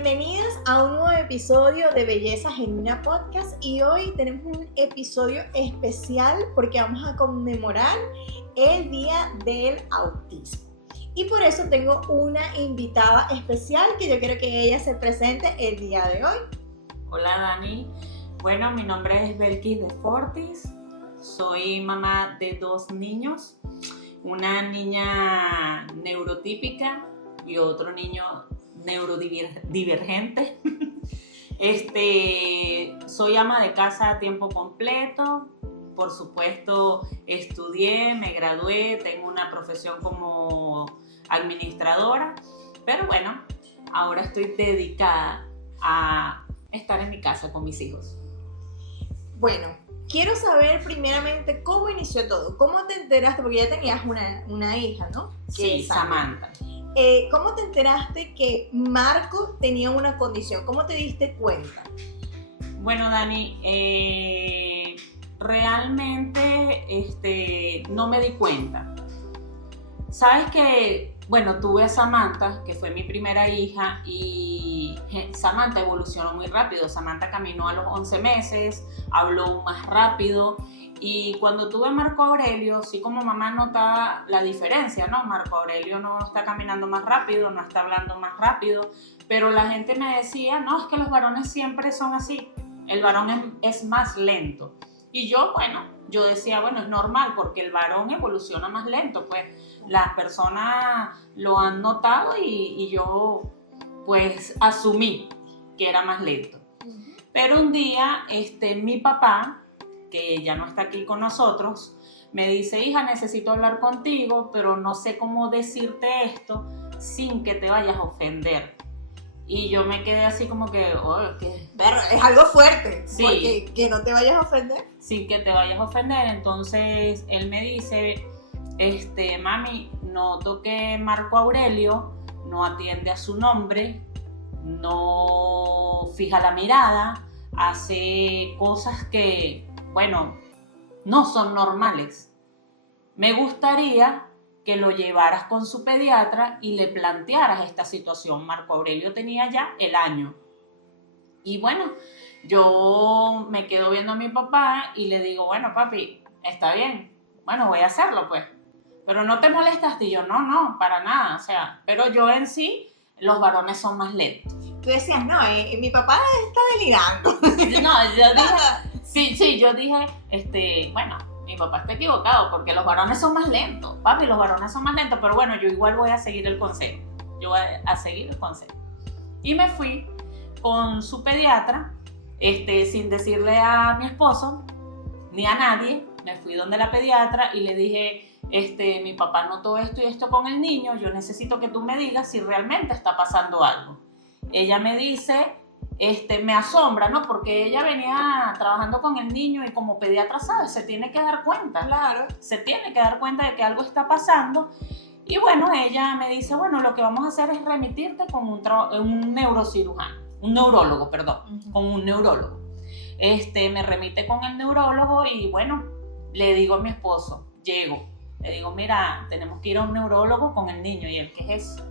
Bienvenidos a un nuevo episodio de Belleza Genuina Podcast y hoy tenemos un episodio especial porque vamos a conmemorar el Día del Autismo. Y por eso tengo una invitada especial que yo quiero que ella se presente el día de hoy. Hola Dani, bueno, mi nombre es Belkis de Fortis, soy mamá de 2 niños, una niña neurotípica y otro niño neurodivergente. Soy ama de casa a tiempo completo, por supuesto estudié, me gradué, tengo una profesión como administradora, pero bueno, ahora estoy dedicada a estar en mi casa con mis hijos. Bueno, quiero saber primeramente cómo inició todo, cómo te enteraste, porque ya tenías una hija, ¿no? Sí, Samantha. ¿Cómo te enteraste que Marco tenía una condición? ¿Cómo te diste cuenta? Bueno, Dani, realmente no me di cuenta. Sabes que, bueno, tuve a Samantha, que fue mi primera hija, y Samantha evolucionó muy rápido. Samantha caminó a los 11 meses, habló más rápido. Y cuando tuve a Marco Aurelio, sí, como mamá notaba la diferencia, ¿no? Marco Aurelio no está caminando más rápido, no está hablando más rápido, pero la gente me decía, no, es que los varones siempre son así, el varón es más lento. Y yo, bueno, yo decía, bueno, es normal porque el varón evoluciona más lento, pues las personas lo han notado y yo, pues, asumí que era más lento. Pero un día, mi papá, que ya no está aquí con nosotros, me dice, hija, necesito hablar contigo, pero no sé cómo decirte esto sin que te vayas a ofender. Y yo me quedé así como que, oh, ¿qué? Pero es algo fuerte, Sí. porque que no te vayas a ofender. Sin que te vayas a ofender. Entonces él me dice, mami, noto que Marco Aurelio no atiende a su nombre, no fija la mirada, hace cosas que, bueno, no son normales. Me gustaría que lo llevaras con su pediatra y le plantearas esta situación. Marco Aurelio tenía ya el año. Y bueno, yo me quedo viendo a mi papá y le digo, bueno, papi, está bien, bueno, voy a hacerlo pues. Pero no te molestaste. Y yo, no, para nada. O sea, pero yo en sí, los varones son más lentos. Tú decías, no, mi papá está delirando. No, yo dije, yo dije, bueno, mi papá está equivocado porque los varones son más lentos, papi, los varones son más lentos, pero bueno, yo igual voy a seguir el consejo, Y me fui con su pediatra, sin decirle a mi esposo, ni a nadie, me fui donde la pediatra y le dije, mi papá notó esto y esto con el niño, yo necesito que tú me digas si realmente está pasando algo. Ella me dice, me asombra, ¿no? Porque ella venía trabajando con el niño y como pediatra, ¿sabes? Se tiene que dar cuenta. Claro. Se tiene que dar cuenta de que algo está pasando. Y bueno, ella me dice, bueno, lo que vamos a hacer es remitirte con un neurocirujano, un neurólogo, perdón, con un neurólogo. Me remite con el neurólogo y bueno, le digo a mi esposo, le digo, mira, tenemos que ir a un neurólogo con el niño. ¿Y él qué es eso?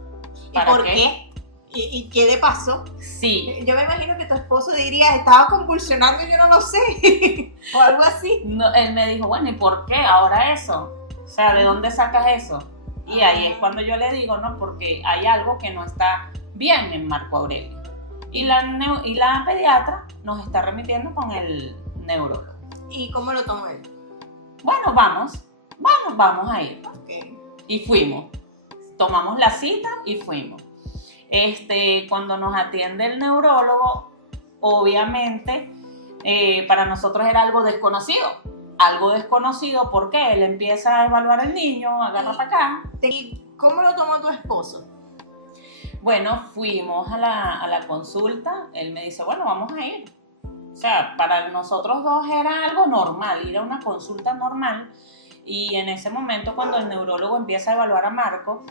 ¿Y por qué? ¿Y qué de paso? Sí. Yo me imagino que tu esposo diría, estaba convulsionando y yo no lo sé, o algo así. No, él me dijo, bueno, ¿y por qué ahora eso? O sea, ¿de dónde sacas eso? Y ahí es cuando yo le digo, no, porque hay algo que no está bien en Marco Aurelio. Y la pediatra nos está remitiendo con el neurólogo. ¿Y cómo lo tomó él? Bueno, vamos a ir. Okay. Y fuimos. Tomamos la cita y fuimos. Cuando nos atiende el neurólogo, obviamente para nosotros era algo desconocido porque él empieza a evaluar al niño, agarra para acá. ¿Y cómo lo tomó tu esposo? Bueno, fuimos a la consulta, él me dice, bueno, vamos a ir. O sea, para nosotros dos era algo normal, ir a una consulta normal. Y en ese momento, cuando el neurólogo empieza a evaluar a Marco,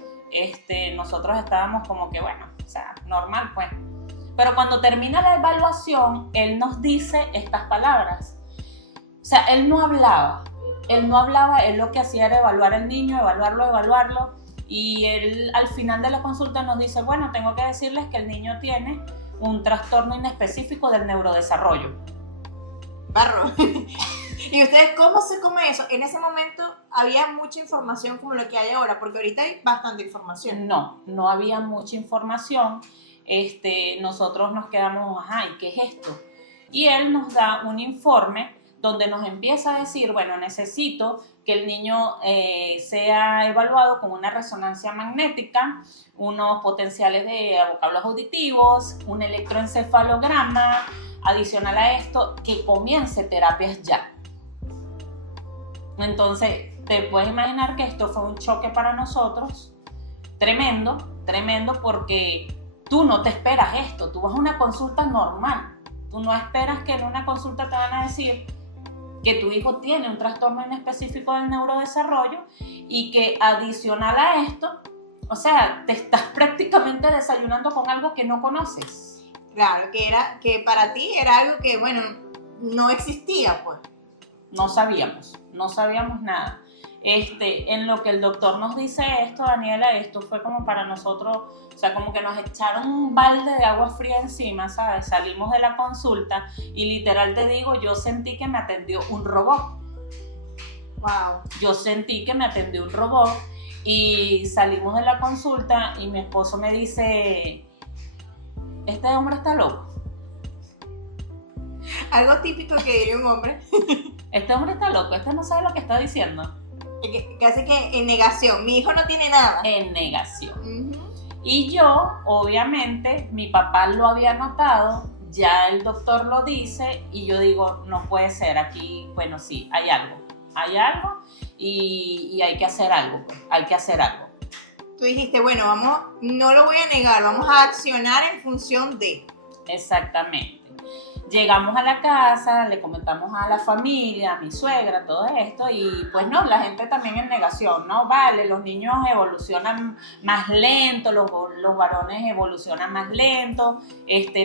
nosotros estábamos como que, bueno, o sea, normal pues. Pero cuando termina la evaluación, él nos dice estas palabras. O sea, él no hablaba, él lo que hacía era evaluar al niño, evaluarlo, y él al final de la consulta nos dice, bueno, tengo que decirles que el niño tiene un trastorno inespecífico del neurodesarrollo. Barro. ¿Y ustedes cómo se come eso? En ese momento había mucha información como lo que hay ahora, porque ahorita hay bastante información. No había mucha información. Nosotros nos quedamos, ajá, ¿y qué es esto? Y él nos da un informe donde nos empieza a decir, bueno, necesito que el niño sea evaluado con una resonancia magnética, unos potenciales de vocablos auditivos, un electroencefalograma, adicional a esto, que comience terapias ya. Entonces, te puedes imaginar que esto fue un choque para nosotros, tremendo, porque tú no te esperas esto, tú vas a una consulta normal, tú no esperas que en una consulta te van a decir que tu hijo tiene un trastorno inespecífico del neurodesarrollo y que adicional a esto, o sea, te estás prácticamente desayunando con algo que no conoces. Claro, que para ti era algo que, bueno, no existía, pues. No sabíamos nada. En lo que el doctor nos dice esto, Daniela, esto fue como para nosotros, o sea, como que nos echaron un balde de agua fría encima, ¿sabes? Salimos de la consulta y literal te digo, yo sentí que me atendió un robot. Wow. Yo sentí que me atendió un robot y salimos de la consulta y mi esposo me dice, este hombre está loco. Algo típico que diría un hombre. Este hombre está loco, este no sabe lo que está diciendo. Casi que en negación, mi hijo no tiene nada. En negación. Uh-huh. Y yo, obviamente, mi papá lo había notado, ya el doctor lo dice y yo digo, no puede ser, aquí, bueno, sí, hay algo y hay que hacer algo, pues, hay que hacer algo. Tú dijiste, bueno, no lo voy a negar, vamos a accionar en función de. Exactamente. Llegamos a la casa, le comentamos a la familia, a mi suegra, todo esto, y pues no, la gente también en negación, ¿no? Vale, los niños evolucionan más lento, los varones evolucionan más lento,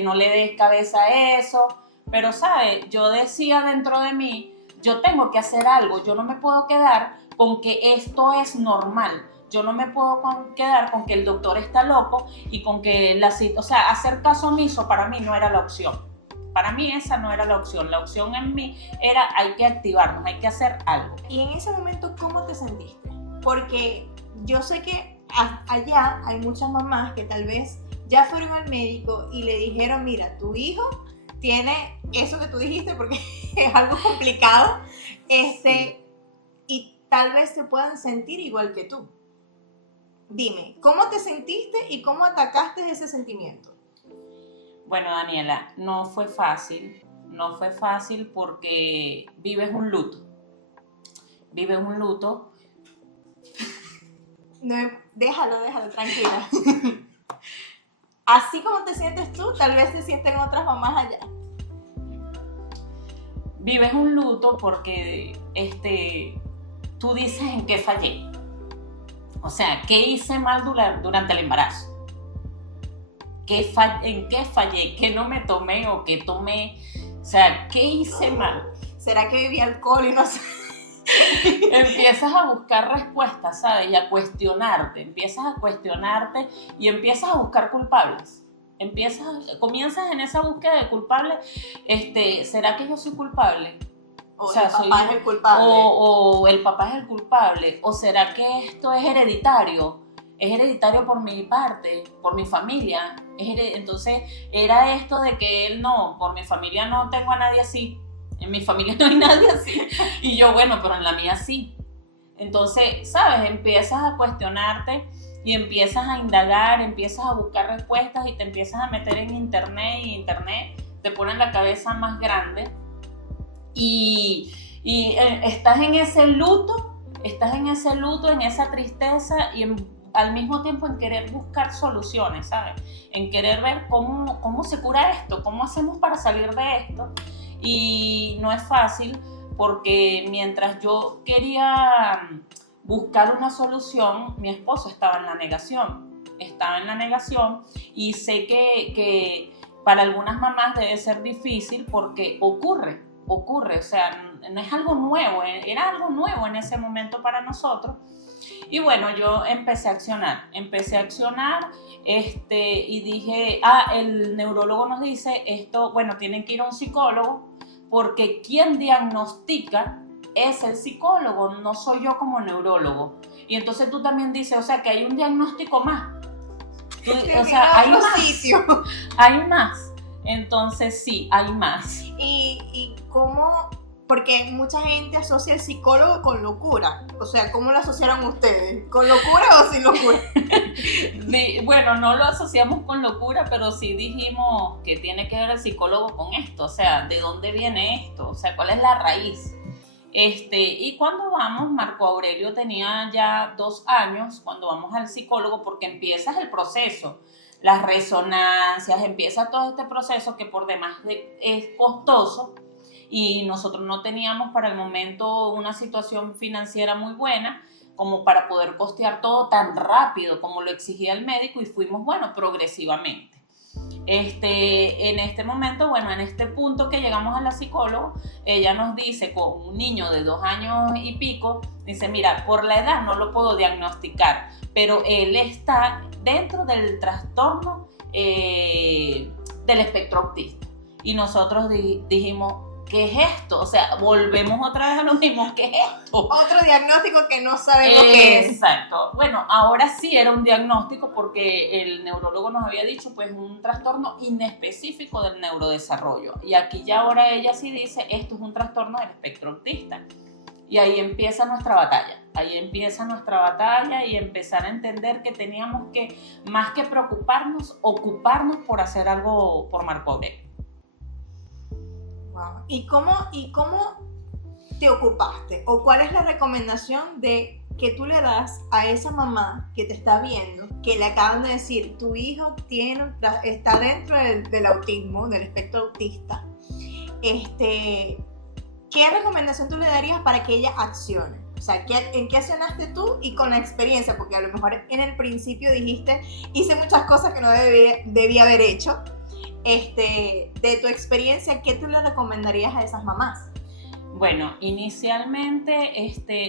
no le des cabeza a eso, pero, ¿sabes? Yo decía dentro de mí, yo tengo que hacer algo, yo no me puedo quedar con que esto es normal. Yo no me puedo quedar con que el doctor está loco y con que hacer caso omiso para mí no era la opción. Para mí esa no era la opción. La opción en mí era hay que activarnos, hay que hacer algo. Y en ese momento, ¿cómo te sentiste? Porque yo sé que allá hay muchas mamás que tal vez ya fueron al médico y le dijeron, mira, tu hijo tiene eso que tú dijiste porque es algo complicado, Sí. Y tal vez se puedan sentir igual que tú. Dime, ¿cómo te sentiste y cómo atacaste ese sentimiento? Bueno, Daniela, no fue fácil porque vives un luto. No, déjalo, tranquila. Así como te sientes tú, tal vez te sienten otras mamás allá. Vives un luto porque tú dices en qué fallé. O sea, ¿qué hice mal durante el embarazo? ¿En qué fallé? ¿Qué no me tomé o qué tomé? O sea, ¿qué hice mal? ¿Será que bebí alcohol y no sé? Empiezas a buscar respuestas, ¿sabes? Y a cuestionarte. Y empiezas a buscar culpables. Comienzas en esa búsqueda de culpables. ¿Será que yo soy culpable? O el papá es el culpable. O el papá es el culpable. ¿O será que esto es hereditario? Es hereditario por mi parte, por mi familia. Entonces era esto de que él no, por mi familia no tengo a nadie así. En mi familia no hay nadie así. Y yo, bueno, pero en la mía sí. Entonces, ¿sabes? Empiezas a cuestionarte y empiezas a indagar, empiezas a buscar respuestas y te empiezas a meter en internet y internet te pone la cabeza más grande. Y estás en ese luto, en esa tristeza y al mismo tiempo en querer buscar soluciones, ¿sabes? En querer ver cómo se cura esto, cómo hacemos para salir de esto. Y no es fácil porque mientras yo quería buscar una solución, mi esposo estaba en la negación. Y sé que para algunas mamás debe ser difícil porque ocurre, o sea, no es algo nuevo, era algo nuevo en ese momento para nosotros. Y bueno, yo empecé a accionar y dije, el neurólogo nos dice esto, bueno, tienen que ir a un psicólogo porque quien diagnostica es el psicólogo, no soy yo como neurólogo. Y entonces tú también dices, o sea, que hay un diagnóstico más. O sea, hay más. Hay más. Entonces sí, hay más. ¿Y cómo? Porque mucha gente asocia el psicólogo con locura. O sea, ¿cómo lo asociaron ustedes? ¿Con locura o sin locura? Bueno, no lo asociamos con locura, pero sí dijimos que tiene que ver el psicólogo con esto. O sea, ¿de dónde viene esto? O sea, ¿cuál es la raíz? Y cuando vamos, Marco Aurelio tenía ya 2 años, cuando vamos al psicólogo, porque empiezas el proceso, las resonancias, empieza todo este proceso que por demás es costoso. Y nosotros no teníamos para el momento una situación financiera muy buena como para poder costear todo tan rápido como lo exigía el médico y fuimos, bueno, progresivamente. En este momento, bueno, en este punto que llegamos a la psicóloga, ella nos dice, con un niño de 2 años y pico, dice, mira, por la edad no lo puedo diagnosticar, pero él está dentro del trastorno del espectro autista. Y nosotros dijimos, ¿qué es esto? O sea, volvemos otra vez a lo mismo, ¿qué es esto? Otro diagnóstico que no sabemos qué es. Exacto. Bueno, ahora sí era un diagnóstico porque el neurólogo nos había dicho, pues, un trastorno inespecífico del neurodesarrollo. Y aquí ya ahora ella sí dice, esto es un trastorno del espectro autista. Y ahí empieza nuestra batalla. Ahí empieza nuestra batalla y empezar a entender que teníamos que, más que preocuparnos, ocuparnos por hacer algo por Marco Aurelio. Wow. ¿Y cómo te ocupaste? ¿O cuál es la recomendación de que tú le das a esa mamá que te está viendo, que le acaban de decir, tu hijo está dentro del autismo, del espectro autista? ¿Qué recomendación tú le darías para que ella accione? O sea, ¿en qué accionaste tú y con la experiencia? Porque a lo mejor en el principio dijiste, hice muchas cosas que no debía haber hecho. De tu experiencia, ¿qué tú le recomendarías a esas mamás? Bueno, inicialmente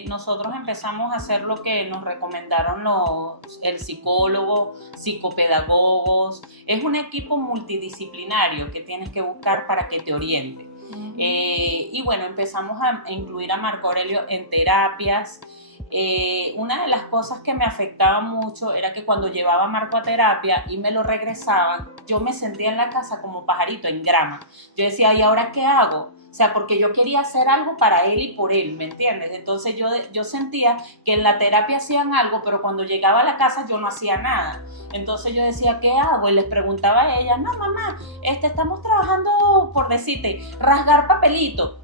nosotros empezamos a hacer lo que nos recomendaron el psicólogo, psicopedagogos. Es un equipo multidisciplinario que tienes que buscar para que te oriente. Uh-huh. Y bueno, empezamos a incluir a Marco Aurelio en terapias. Una de las cosas que me afectaba mucho era que cuando llevaba a Marco a terapia y me lo regresaban, yo me sentía en la casa como pajarito en grama. Yo decía, ¿y ahora qué hago? O sea, porque yo quería hacer algo para él y por él, ¿me entiendes? Entonces yo sentía que en la terapia hacían algo, pero cuando llegaba a la casa yo no hacía nada. Entonces yo decía, ¿qué hago? Y les preguntaba a ella, no, mamá, estamos trabajando, por decirte, rasgar papelito.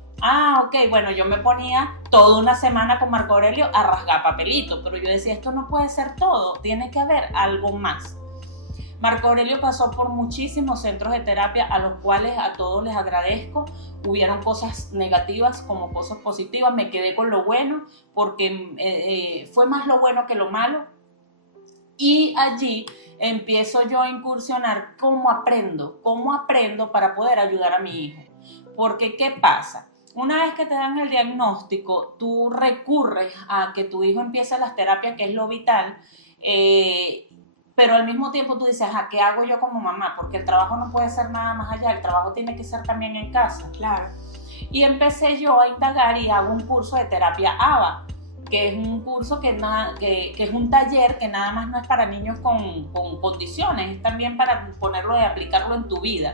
Ok, bueno, yo me ponía toda una semana con Marco Aurelio a rasgar papelito, pero yo decía, esto no puede ser todo, tiene que haber algo más. Marco Aurelio pasó por muchísimos centros de terapia a los cuales a todos les agradezco. Hubieron cosas negativas como cosas positivas, me quedé con lo bueno porque fue más lo bueno que lo malo. Y allí empiezo yo a incursionar cómo aprendo para poder ayudar a mi hijo. Porque, ¿qué pasa? Una vez que te dan el diagnóstico, tú recurres a que tu hijo empiece las terapias, que es lo vital, pero al mismo tiempo tú dices, ¿qué hago yo como mamá? Porque el trabajo no puede ser nada más allá, el trabajo tiene que ser también en casa. Claro. Y empecé yo a indagar y hago un curso de terapia ABA, que es un curso que es un taller que nada más no es para niños con condiciones, es también para ponerlo y aplicarlo en tu vida.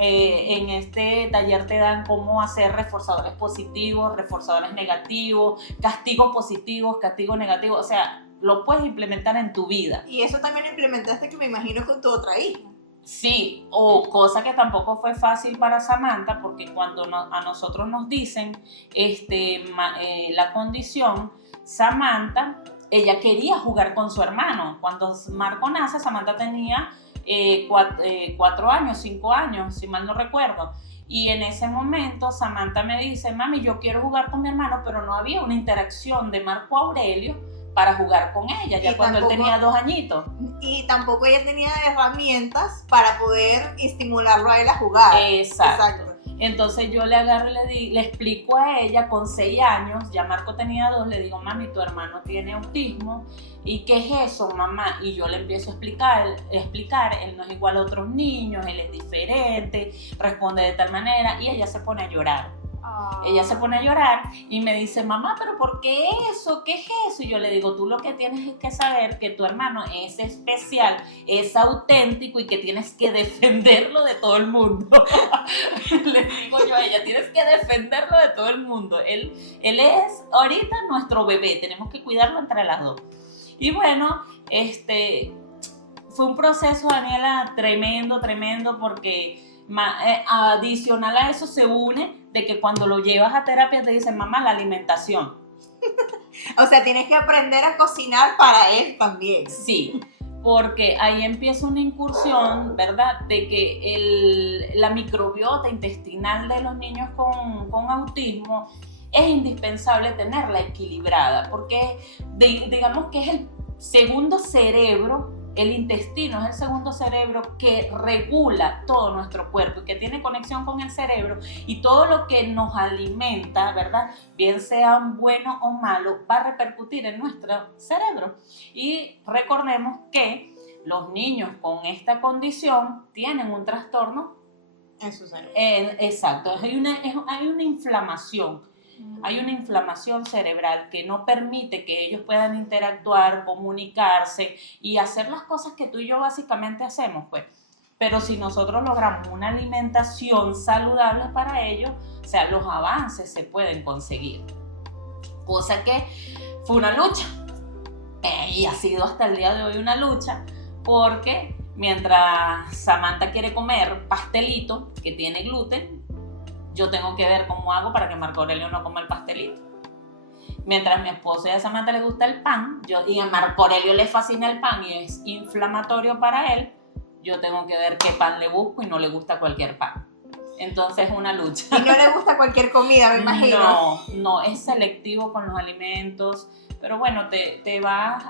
En este taller te dan cómo hacer reforzadores positivos, reforzadores negativos, castigos positivos, castigos negativos, o sea, lo puedes implementar en tu vida. Y eso también lo implementaste, que me imagino, con tu otra hija. Sí, cosa que tampoco fue fácil para Samantha, porque cuando a nosotros nos dicen la condición, Samantha, ella quería jugar con su hermano. Cuando Marco nace, Samantha tenía 4 años, 5 años, si mal no recuerdo. Y en ese momento Samantha me dice, mami, yo quiero jugar con mi hermano, pero no había una interacción de Marco Aurelio para jugar con ella, ya cuando él tenía 2 añitos. Y tampoco ella tenía herramientas para poder estimularlo a él a jugar. Exacto. Entonces yo le agarro y le explico a ella con 6 años, ya Marco tenía 2, le digo, mami, tu hermano tiene autismo. ¿Y qué es eso, mamá? Y yo le empiezo a explicar, él no es igual a otros niños, él es diferente, responde de tal manera, y ella se pone a llorar. Ella se pone a llorar y me dice, mamá, ¿pero por qué eso? ¿Qué es eso? Y yo le digo, tú lo que tienes que saber que tu hermano es especial, es auténtico y que tienes que defenderlo de todo el mundo. Le digo yo a ella, tienes que defenderlo de todo el mundo. Él es ahorita nuestro bebé, tenemos que cuidarlo entre las dos. Y bueno, fue un proceso, Daniela, tremendo, porque adicional a eso se une de que cuando lo llevas a terapia te dicen, mamá, la alimentación. O sea, tienes que aprender a cocinar para él también. Sí, porque ahí empieza una incursión, ¿verdad? De que la microbiota intestinal de los niños con autismo es indispensable tenerla equilibrada, porque digamos que es el segundo cerebro. El intestino es el segundo cerebro que regula todo nuestro cuerpo y que tiene conexión con el cerebro, y todo lo que nos alimenta, ¿verdad? Bien sea bueno o malo, va a repercutir en nuestro cerebro. Y recordemos que los niños con esta condición tienen un trastorno en su cerebro. Exacto, hay una inflamación. Hay una inflamación cerebral que no permite que ellos puedan interactuar, comunicarse y hacer las cosas que tú y yo básicamente hacemos, pues. Pero si nosotros logramos una alimentación saludable para ellos, o sea, los avances se pueden conseguir. Cosa que fue una lucha. Y ha sido hasta el día de hoy una lucha, porque mientras Samantha quiere comer pastelito que tiene gluten, yo tengo que ver cómo hago para que Marco Aurelio no coma el pastelito. Mientras mi esposo y a Samantha le gusta el pan, y a Marco Aurelio le fascina el pan y es inflamatorio para él, yo tengo que ver qué pan le busco y no le gusta cualquier pan. Entonces es una lucha. Y no le gusta cualquier comida, me imagino. No, es selectivo con los alimentos, pero bueno, te vas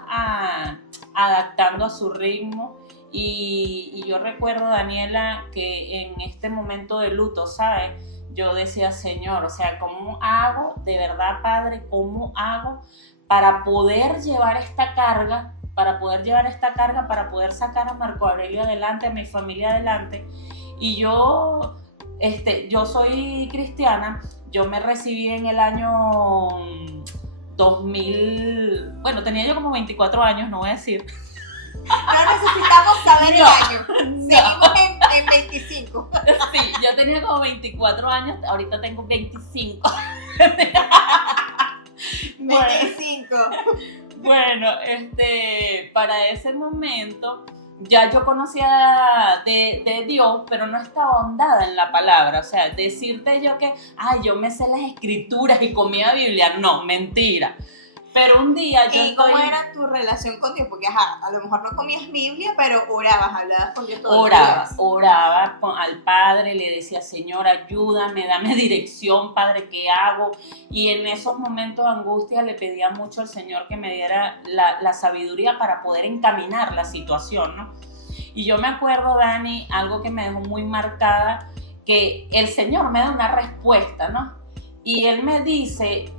adaptando a su ritmo. Y yo recuerdo, Daniela, que en este momento de luto, ¿sabes? Yo decía, Señor, o sea, ¿cómo hago, de verdad, Padre, cómo hago para poder llevar esta carga, para poder sacar a Marco Aurelio adelante, a mi familia adelante? Y yo soy cristiana, yo me recibí en el año 2000, bueno, tenía yo como 24 años, no voy a decir. No necesitamos saber el año. Seguimos en 25. Sí, yo tenía como 24 años, ahorita tengo 25. 25. Bueno, para ese momento ya yo conocía de Dios, pero no estaba ahondada en la palabra. O sea, decirte yo que, yo me sé las escrituras y comía Biblia, no, mentira. Pero un día yo ¿Y cómo era tu relación con Dios? Porque a lo mejor no comías Biblia, pero hablabas con Dios todo el día. Oraba al Padre, le decía, Señor, ayúdame, dame dirección, Padre, ¿qué hago? Y en esos momentos de angustia le pedía mucho al Señor que me diera la sabiduría para poder encaminar la situación, ¿no? Y yo me acuerdo, Dani, algo que me dejó muy marcada, que el Señor me da una respuesta, ¿no? Y Él me dice,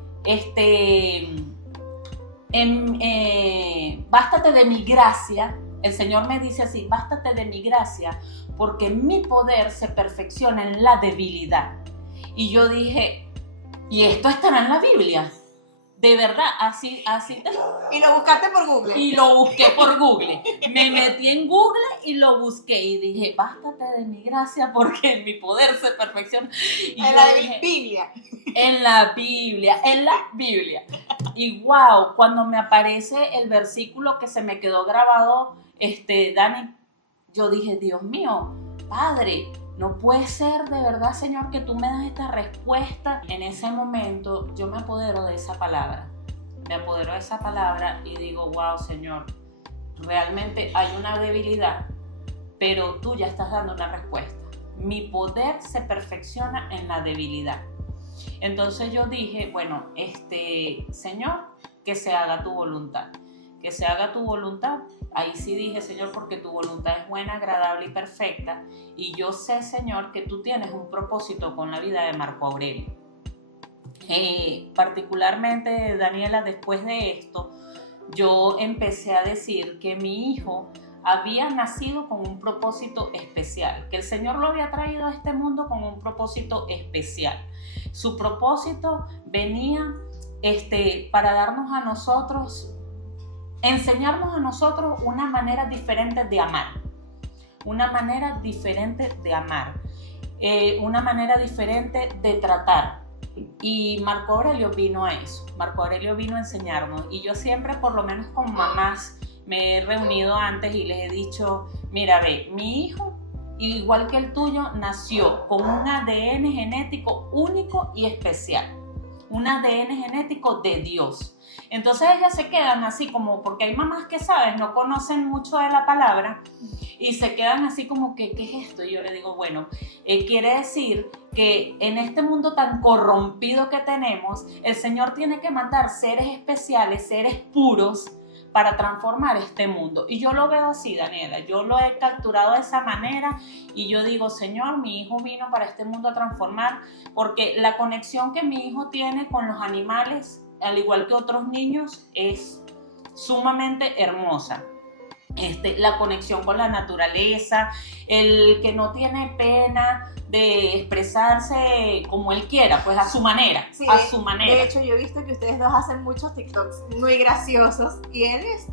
bástate de mi gracia. El Señor me dice así, bástate de mi gracia, porque mi poder se perfecciona en la debilidad. Y yo dije, ¿y esto estará en la Biblia? De verdad, así. ¿Y lo buscaste por Google? Y lo busqué por Google. Me metí en Google y lo busqué y dije, bástate de mi gracia porque mi poder se perfecciona. Y en la Biblia. En la Biblia. Y wow, cuando me aparece el versículo que se me quedó grabado, Dani, yo dije, Dios mío, Padre, no puede ser de verdad, Señor, que tú me das esta respuesta. En ese momento yo me apodero de esa palabra. Y digo, wow, Señor, realmente hay una debilidad, pero tú ya estás dando una respuesta. Mi poder se perfecciona en la debilidad. Entonces yo dije, bueno, Señor, que se haga tu voluntad. que se haga tu voluntad. Ahí sí dije, Señor, porque tu voluntad es buena, agradable y perfecta. Y yo sé, Señor, que tú tienes un propósito con la vida de Marco Aurelio. Particularmente, Daniela, después de esto, yo empecé a decir que mi hijo había nacido con un propósito especial, que el Señor lo había traído a este mundo con un propósito especial. Su propósito venía para darnos a nosotros, enseñarnos a nosotros una manera diferente de amar, una manera diferente de amar, una manera diferente de tratar. Y Marco Aurelio vino a eso, Marco Aurelio vino a enseñarnos. Y yo siempre, por lo menos con mamás, me he reunido antes y les he dicho, mira, ve, mi hijo, igual que el tuyo, nació con un ADN genético único y especial, un ADN genético de Dios. Entonces ellas se quedan así como, porque hay mamás que, ¿sabes?, no conocen mucho de la palabra y se quedan así como que, ¿qué es esto? Y yo le digo, bueno, quiere decir que en este mundo tan corrompido que tenemos, el Señor tiene que mandar seres especiales, seres puros, para transformar este mundo. Y yo lo veo así, Daniela, yo lo he capturado de esa manera y yo digo, Señor, mi hijo vino para este mundo a transformar, porque la conexión que mi hijo tiene con los animales, al igual que otros niños, es sumamente hermosa. La conexión con la naturaleza, el que no tiene pena de expresarse como él quiera, pues a su manera, sí, a su manera. De hecho, yo he visto que ustedes dos hacen muchos TikToks muy graciosos y él es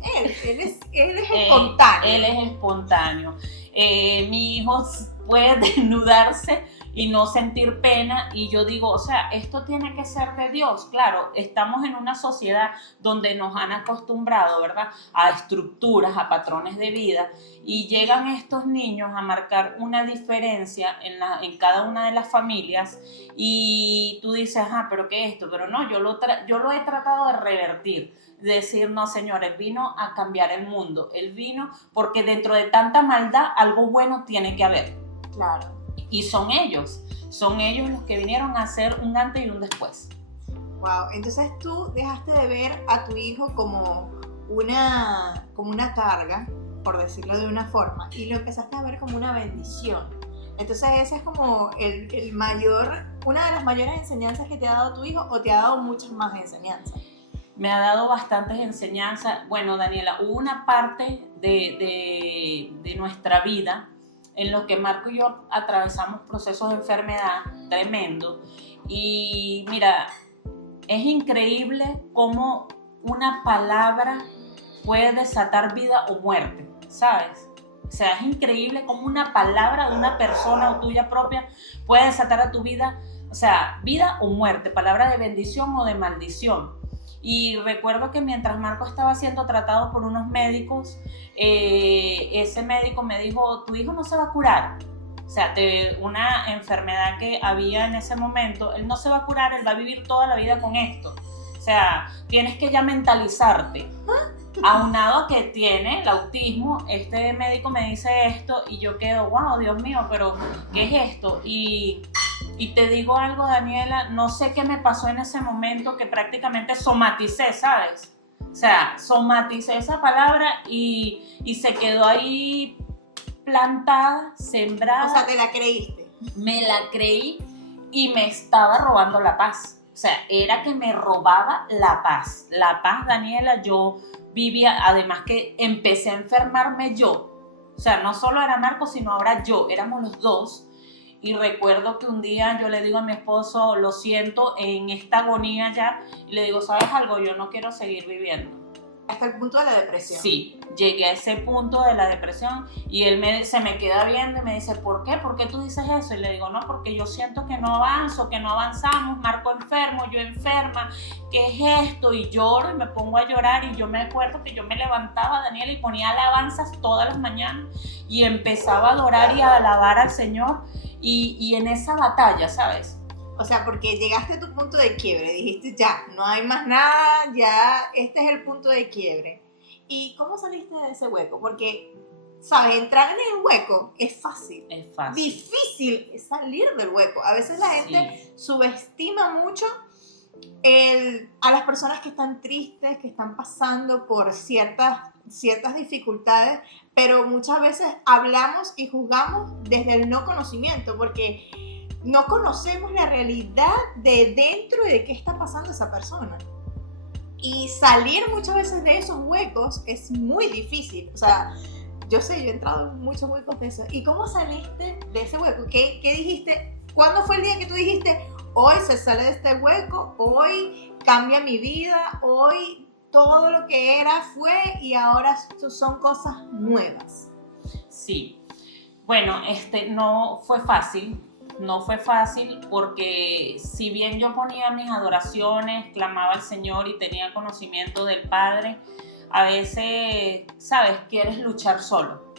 espontáneo. Él es espontáneo. Mi hijo puede desnudarse y no sentir pena, y yo digo, o sea, esto tiene que ser de Dios. Claro, estamos en una sociedad donde nos han acostumbrado, ¿verdad?, a estructuras, a patrones de vida, y llegan estos niños a marcar una diferencia en cada una de las familias, y tú dices, pero ¿qué es esto? Pero no, yo lo he tratado de revertir, de decir, no, Señor, Él vino a cambiar el mundo, Él vino porque dentro de tanta maldad algo bueno tiene que haber. Claro. Y son ellos los que vinieron a hacer un antes y un después. Wow, entonces tú dejaste de ver a tu hijo como una carga, por decirlo de una forma, y lo empezaste a ver como una bendición. Entonces esa es como una de las mayores enseñanzas que te ha dado tu hijo, ¿o te ha dado muchas más enseñanzas? Me ha dado bastantes enseñanzas. Bueno, Daniela, hubo una parte de nuestra vida en los que Marco y yo atravesamos procesos de enfermedad tremendo. Y mira, es increíble cómo una palabra puede desatar vida o muerte, ¿sabes? O sea, es increíble cómo una palabra de una persona o tuya propia puede desatar a tu vida, o sea, vida o muerte, palabra de bendición o de maldición. Y recuerdo que mientras Marco estaba siendo tratado por unos médicos, ese médico me dijo, tu hijo no se va a curar. O sea, de una enfermedad que había en ese momento, él no se va a curar, él va a vivir toda la vida con esto. O sea, tienes que ya mentalizarte. Aunado a que tiene el autismo, este médico me dice esto y yo quedo, wow, Dios mío, pero ¿qué es esto? Y te digo algo, Daniela, no sé qué me pasó en ese momento que prácticamente somaticé, ¿sabes? O sea, somaticé esa palabra y se quedó ahí plantada, sembrada. O sea, ¿te la creíste? Me la creí y me estaba robando la paz. O sea, era que me robaba la paz. La paz, Daniela, yo vivía, además que empecé a enfermarme yo. O sea, no solo era Marco, sino ahora yo, éramos los dos. Y recuerdo que un día yo le digo a mi esposo, lo siento, en esta agonía ya, y le digo, ¿sabes algo? Yo no quiero seguir viviendo. Hasta el punto de la depresión. Sí, llegué a ese punto de la depresión y él se me queda viendo y me dice, ¿por qué? ¿Por qué tú dices eso? Y le digo, no, porque yo siento que no avanzo, que no avanzamos, Marco enfermo, yo enferma, ¿qué es esto? Y lloro y me pongo a llorar y yo me acuerdo que yo me levantaba, Daniela, y ponía alabanzas todas las mañanas y empezaba a adorar y a alabar al Señor y en esa batalla, ¿sabes? O sea, porque llegaste a tu punto de quiebre, dijiste ya, no hay más nada, ya este es el punto de quiebre. ¿Y cómo saliste de ese hueco? Porque, ¿sabes? Entrar en el hueco es fácil. Es fácil. Difícil es salir del hueco. A veces la gente subestima mucho a las personas que están tristes, que están pasando por ciertas dificultades, pero muchas veces hablamos y juzgamos desde el no conocimiento, porque no conocemos la realidad de dentro y de qué está pasando esa persona. Y salir muchas veces de esos huecos es muy difícil. O sea, yo he entrado en muchos huecos de eso. ¿Y cómo saliste de ese hueco? ¿Qué dijiste? ¿Cuándo fue el día que tú dijiste, hoy se sale de este hueco, hoy cambia mi vida, hoy todo lo que era fue y ahora son cosas nuevas? Sí, bueno, no fue fácil. No fue fácil porque si bien yo ponía mis adoraciones, clamaba al Señor y tenía conocimiento del Padre, a veces, ¿sabes? Quieres luchar solo.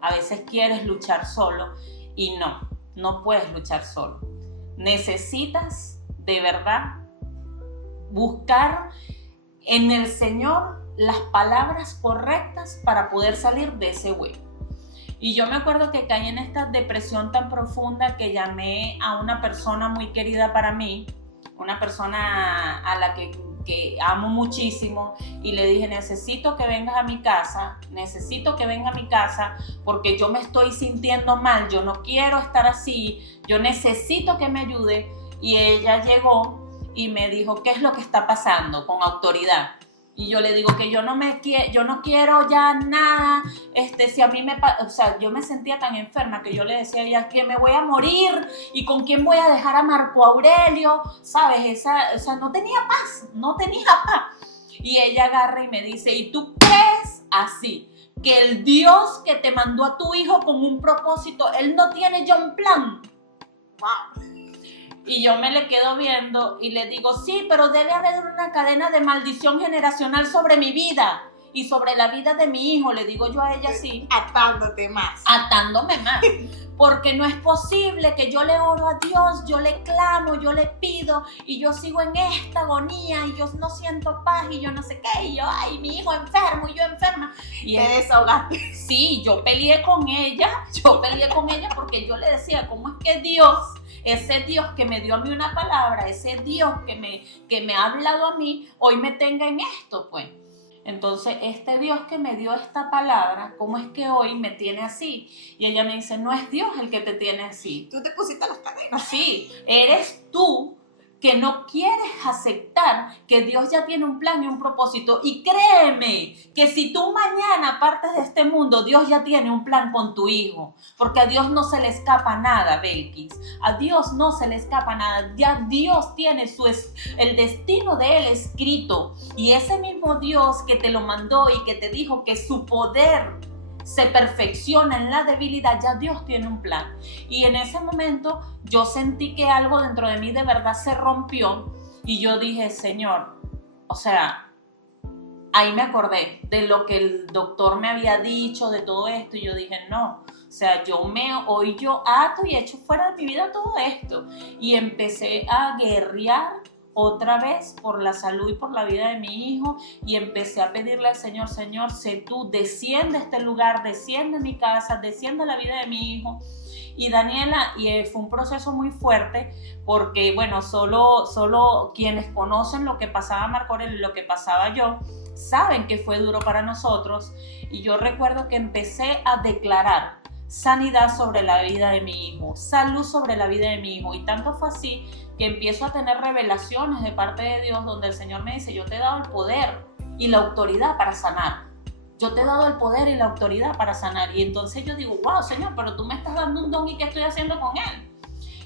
A veces quieres luchar solo y no puedes luchar solo. Necesitas de verdad buscar en el Señor las palabras correctas para poder salir de ese hueco. Y yo me acuerdo que caí en esta depresión tan profunda que llamé a una persona muy querida para mí, una persona a la que amo muchísimo, y le dije, necesito que venga a mi casa porque yo me estoy sintiendo mal, yo no quiero estar así, yo necesito que me ayude. Y ella llegó y me dijo, ¿qué es lo que está pasando? Con autoridad. Y yo le digo que yo no quiero ya nada, si a mí o sea, yo me sentía tan enferma que yo le decía a ella que me voy a morir y con quién voy a dejar a Marco Aurelio, ¿sabes? O sea, no tenía paz. Y ella agarra y me dice, ¿y tú crees así que el Dios que te mandó a tu hijo con un propósito, él no tiene ya un plan? ¡Wow! Y yo me le quedo viendo y le digo, sí, pero debe haber una cadena de maldición generacional sobre mi vida y sobre la vida de mi hijo, le digo yo a ella así. Atándome más. Porque no es posible que yo le oro a Dios, yo le clamo, yo le pido y yo sigo en esta agonía y yo no siento paz y yo no sé qué, y yo, ay, mi hijo enfermo y yo enferma. Y te desahogaste. Sí, yo peleé con ella porque yo le decía, ¿cómo es que Dios, ese Dios que me dio a mí una palabra, ese Dios que me ha hablado a mí, hoy me tenga en esto, pues? Entonces, este Dios que me dio esta palabra, ¿cómo es que hoy me tiene así? Y ella me dice, no es Dios el que te tiene así. Tú te pusiste las cadenas. Sí, eres tú que no quieres aceptar que Dios ya tiene un plan y un propósito. Y créeme que si tú mañana partes de este mundo, Dios ya tiene un plan con tu hijo. Porque a Dios no se le escapa nada, Belkis. A Dios no se le escapa nada. Ya Dios tiene el destino de él escrito. Y ese mismo Dios que te lo mandó y que te dijo que su poder se perfecciona en la debilidad, ya Dios tiene un plan. Y en ese momento yo sentí que algo dentro de mí de verdad se rompió y yo dije, Señor, o sea, ahí me acordé de lo que el doctor me había dicho, de todo esto, y yo dije, no, o sea, hoy yo ato y echo fuera de mi vida todo esto. Y empecé a guerrear otra vez por la salud y por la vida de mi hijo, y empecé a pedirle al Señor, Señor, sé tú, desciende a este lugar, desciende a mi casa, desciende a la vida de mi hijo. Y Daniela, fue un proceso muy fuerte porque, bueno, solo quienes conocen lo que pasaba a Marco Aurelio y lo que pasaba yo, saben que fue duro para nosotros. Y yo recuerdo que empecé a declarar sanidad sobre la vida de mi hijo, salud sobre la vida de mi hijo, y tanto fue así que empiezo a tener revelaciones de parte de Dios donde el Señor me dice, yo te he dado el poder y la autoridad para sanar. Yo te he dado el poder y la autoridad para sanar. Y entonces yo digo, wow, Señor, pero tú me estás dando un don, ¿y qué estoy haciendo con él?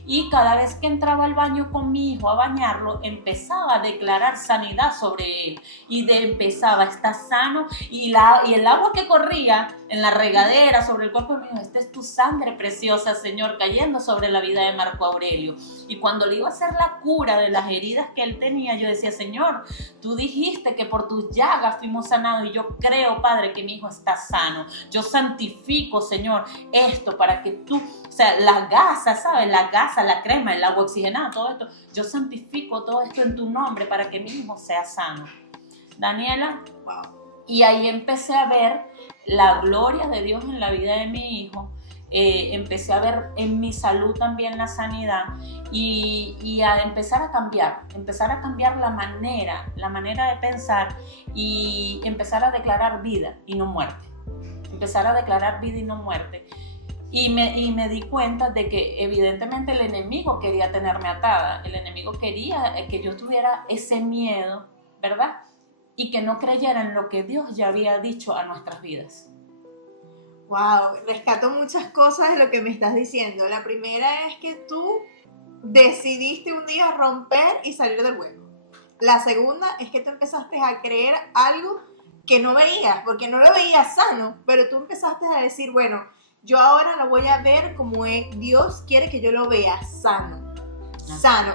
Y cada vez que entraba al baño con mi hijo a bañarlo, empezaba a declarar sanidad sobre él. Y empezaba, está sano. Y el agua que corría en la regadera sobre el cuerpo de mi hijo, esta es tu sangre preciosa, Señor, cayendo sobre la vida de Marco Aurelio. Y cuando le iba a hacer la cura de las heridas que él tenía, yo decía, Señor, tú dijiste que por tus llagas fuimos sanados, y yo creo, Padre, que mi hijo está sano. Yo santifico, Señor, esto para que tú, o sea, la gasa, ¿sabes? La gasa, la crema, el agua oxigenada, todo esto, yo santifico todo esto en tu nombre para que mi hijo sea sano. Daniela, wow. Y ahí empecé a ver la gloria de Dios en la vida de mi hijo. empecé a ver en mi salud también la sanidad y a empezar a cambiar la manera de pensar y empezar a declarar vida y no muerte. Y me di cuenta de que evidentemente el enemigo quería tenerme atada, el enemigo quería que yo tuviera ese miedo, ¿verdad? Y que no creyera en lo que Dios ya había dicho a nuestras vidas. Wow, rescato muchas cosas de lo que me estás diciendo. La primera es que tú decidiste un día romper y salir del hueco. La segunda es que tú empezaste a creer algo que no veías, porque no lo veías sano, pero tú empezaste a decir, bueno, yo ahora lo voy a ver como Dios quiere que yo lo vea sano.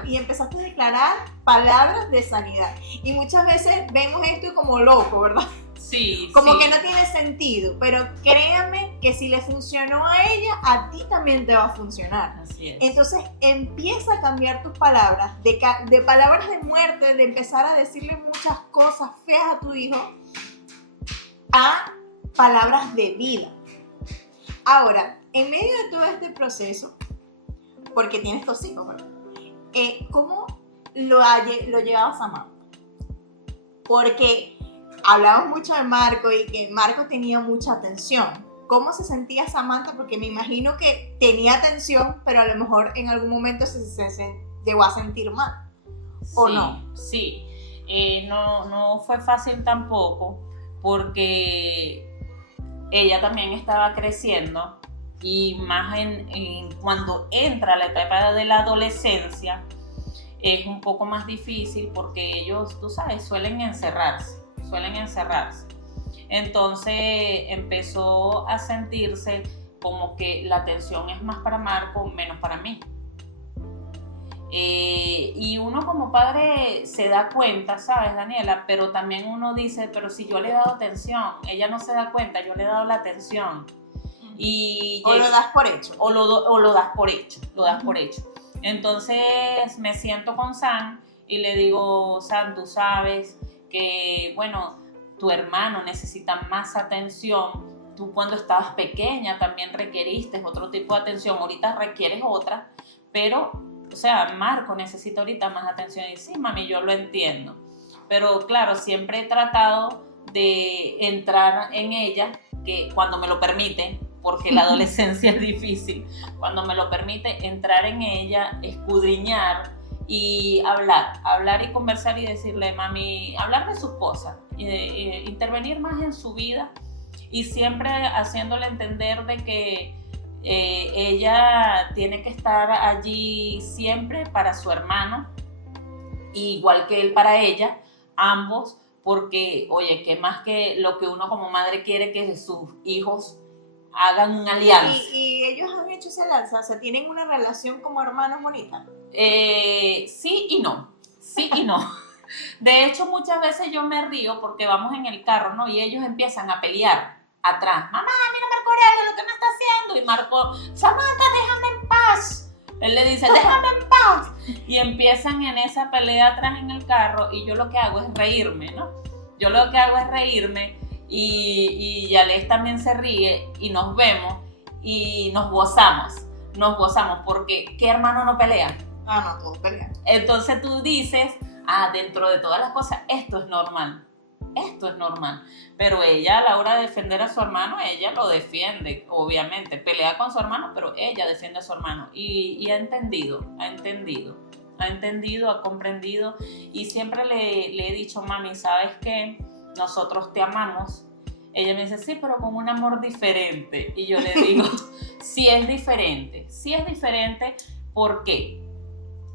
Y empezaste a declarar palabras de sanidad. Y muchas veces vemos esto como loco, ¿verdad? Sí. Como que no tiene sentido, pero créame que si le funcionó a ella, a ti también te va a funcionar. Así es. Entonces empieza a cambiar tus palabras, de palabras de muerte, de empezar a decirle muchas cosas feas a tu hijo, a palabras de vida. Ahora, en medio de todo este proceso, porque tienes 2 hijos, ¿verdad? ¿Cómo lo llevabas a Marco? Porque hablamos mucho de Marco y que Marco tenía mucha atención. ¿Cómo se sentía Samantha? Porque me imagino que tenía atención, pero a lo mejor en algún momento se llegó a sentir mal. ¿O no? Sí. No fue fácil tampoco, porque ella también estaba creciendo y más cuando entra la etapa de la adolescencia es un poco más difícil porque ellos, tú sabes, suelen encerrarse. Entonces empezó a sentirse como que la atención es más para Marco, menos para mí. Y uno como padre se da cuenta, ¿sabes, Daniela? Pero también uno dice, pero si yo le he dado atención, ella no se da cuenta, yo le he dado la atención. O lo das por hecho. O lo das por hecho. Entonces me siento con Sam y le digo, Sam, tú sabes que, bueno, tu hermano necesita más atención. Tú cuando estabas pequeña también requeriste otro tipo de atención, ahorita requieres otra, pero, o sea, Marco necesita ahorita más atención. Y sí, mami, yo lo entiendo. Pero claro, siempre he tratado de entrar en ella, que cuando me lo permite, porque la adolescencia es difícil, cuando me lo permite, entrar en ella, escudriñar y hablar y conversar y decirle, mami, hablar de sus cosas, intervenir más en su vida y siempre haciéndole entender de que ella tiene que estar allí siempre para su hermano, igual que él para ella, ambos, porque, oye, que más que lo que uno como madre quiere que sus hijos hagan una alianza. ¿Y ellos han hecho esa alianza? O sea, ¿tienen una relación como hermanos bonita? Sí y no. De hecho, muchas veces yo me río porque vamos en el carro, ¿no? Y ellos empiezan a pelear atrás. Mamá, mira Marco Aurelio lo que me está haciendo. Y Marco, Samantha, déjame en paz. Él le dice, déjame en paz. Y empiezan en esa pelea atrás en el carro y yo lo que hago es reírme, ¿no? Y Yales también se ríe y nos vemos y nos gozamos porque ¿qué hermano no pelea? No, todos pelean. Entonces tú dices, dentro de todas las cosas, esto es normal, pero ella a la hora de defender a su hermano, ella lo defiende, obviamente, pelea con su hermano, pero ella defiende a su hermano y ha entendido, ha comprendido y siempre le he dicho, mami, ¿sabes qué? Nosotros te amamos. Ella me dice, sí, pero con un amor diferente. Y yo le digo, sí es diferente. ¿Por qué?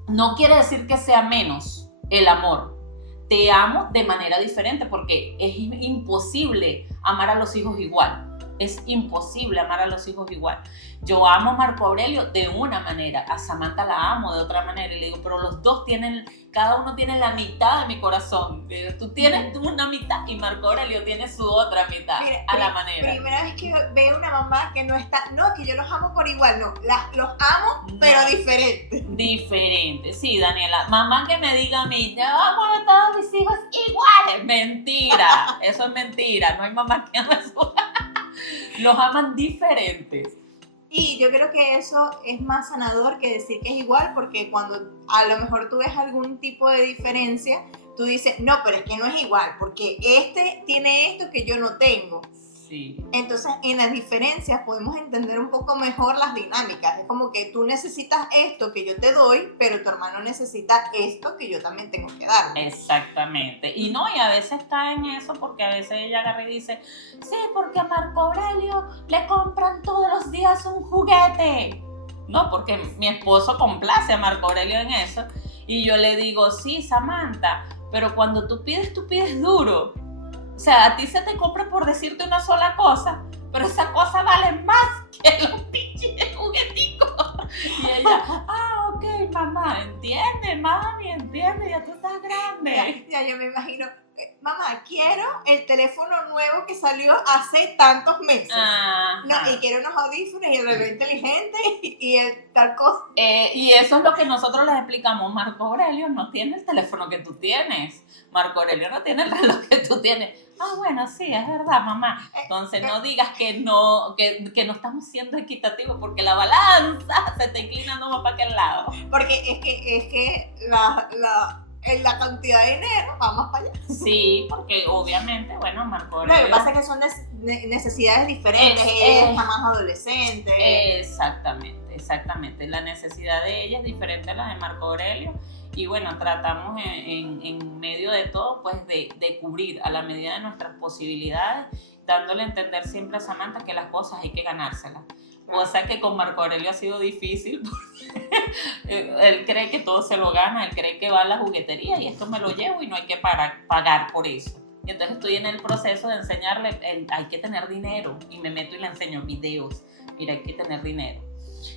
No quiere decir que sea menos el amor. Te amo de manera diferente porque es imposible amar a los hijos igual. Yo amo a Marco Aurelio de una manera, a Samantha la amo de otra manera. Y le digo, pero los dos cada uno tiene la mitad de mi corazón. Tú tienes una mitad y Marco Aurelio tiene su otra mitad. Mira, a la manera. Primera vez que veo una mamá que no está, no, que yo los amo por igual, no, los amo, no, pero diferente. Diferente, sí, Daniela. Mamá que me diga a mí, yo amo a todos mis hijos iguales. Mentira, eso es mentira. No hay mamá que ama a su... Los aman diferentes. Y yo creo que eso es más sanador que decir que es igual, porque cuando a lo mejor tú ves algún tipo de diferencia, tú dices, no, pero es que no es igual, porque este tiene esto que yo no tengo. Sí. Entonces, en las diferencias podemos entender un poco mejor las dinámicas. Es como que tú necesitas esto que yo te doy, pero tu hermano necesita esto que yo también tengo que dar. Exactamente. Y no, y a veces cae en eso porque a veces ella agarra y dice, sí, porque a Marco Aurelio le compran todos los días un juguete. No, porque mi esposo complace a Marco Aurelio en eso. Y yo le digo, sí, Samantha, pero cuando tú pides duro. O sea, a ti se te compra por decirte una sola cosa, pero esa cosa vale más que los pinches jugueticos. Y ella, ok, mamá, entiende, mami, entiende, ya tú estás grande. Ya yo me imagino, mamá, quiero el teléfono nuevo que salió hace tantos meses. No, y quiero unos audífonos y el reloj inteligente y el tal cosa. Y eso es lo que nosotros les explicamos. Marco Aurelio no tiene el teléfono que tú tienes. Marco Aurelio no tiene el reloj que tú tienes. Bueno, sí, es verdad, mamá. Entonces no digas que no estamos siendo equitativos porque la balanza se está inclinando más para aquel lado. Porque es que la cantidad de dinero va más para allá. Sí, porque obviamente, bueno, Marco Aurelio... Lo que pasa es que son necesidades diferentes, ella está más adolescente. Exactamente. La necesidad de ella es diferente a la de Marco Aurelio. Y bueno, tratamos en medio de todo, pues de cubrir a la medida de nuestras posibilidades, dándole a entender siempre a Samantha que las cosas hay que ganárselas. O sea que con Marco Aurelio ha sido difícil porque él cree que todo se lo gana, él cree que va a la juguetería y esto me lo llevo y no hay que pagar por eso. Y entonces estoy en el proceso de enseñarle, hay que tener dinero, y me meto y le enseño videos, mira, hay que tener dinero.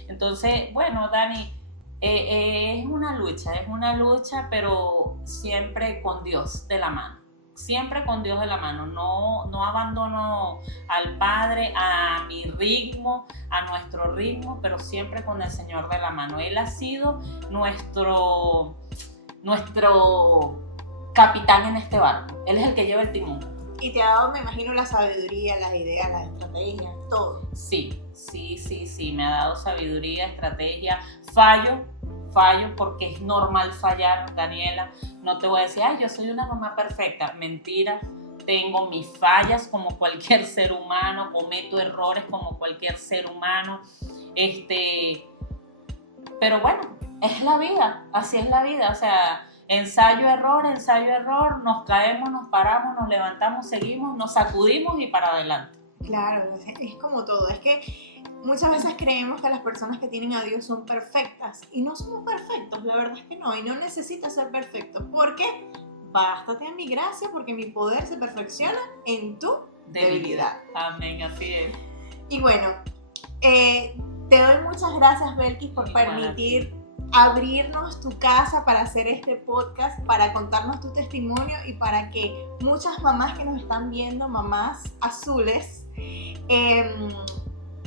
Entonces, bueno, Dani, es una lucha, pero siempre con Dios de la mano. Siempre con Dios de la mano, no abandono al Padre, a mi ritmo, a nuestro ritmo, pero siempre con el Señor de la mano. Él ha sido nuestro capitán en este barco. Él es el que lleva el timón. Y te ha dado, me imagino, la sabiduría, las ideas, las estrategias, todo. Sí, me ha dado sabiduría, estrategia, fallo porque es normal fallar, Daniela. No te voy a decir, yo soy una mamá perfecta. Mentira, tengo mis fallas como cualquier ser humano, cometo errores como cualquier ser humano. Pero bueno, es la vida, así es la vida. O sea, ensayo, error, nos caemos, nos paramos, nos levantamos, seguimos, nos sacudimos y para adelante. Claro, es como todo. Es que muchas veces creemos que las personas que tienen a Dios son perfectas y no somos perfectos, la verdad es que no, y no necesitas ser perfecto, porque bástate a mi gracia, porque mi poder se perfecciona en tu debilidad. Amén, así es. Y bueno, te doy muchas gracias, Belkis, por permitir abrirnos tu casa para hacer este podcast, para contarnos tu testimonio y para que muchas mamás que nos están viendo, mamás azules,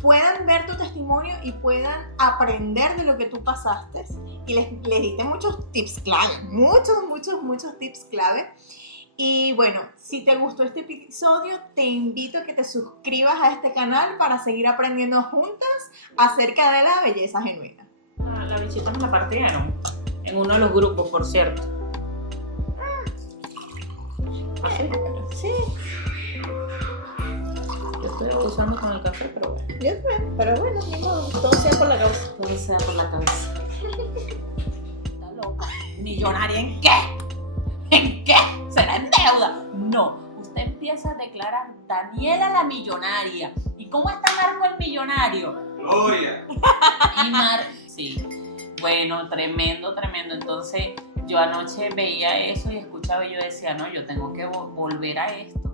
puedan ver tu testimonio y puedan aprender de lo que tú pasaste. Y les diste muchos tips clave, muchos tips clave. Y bueno, si te gustó este episodio, te invito a que te suscribas a este canal para seguir aprendiendo juntas acerca de la belleza genuina. La bichita me la partieron en uno de los grupos, por cierto. Sí. Yo estoy abusando con el café, pero bueno. Yo también, pero bueno, ni modo, todo sea por la causa. Todo sea por la cabeza. Está loca. ¿Millonaria en qué? ¿En qué? ¿Será en deuda? No. Usted empieza a declarar Daniela la millonaria. ¿Y cómo está Marco el millonario? ¡Gloria! Y sí. Bueno, tremendo. Entonces, yo anoche veía eso y escuchaba y yo decía, no, yo tengo que volver a esto.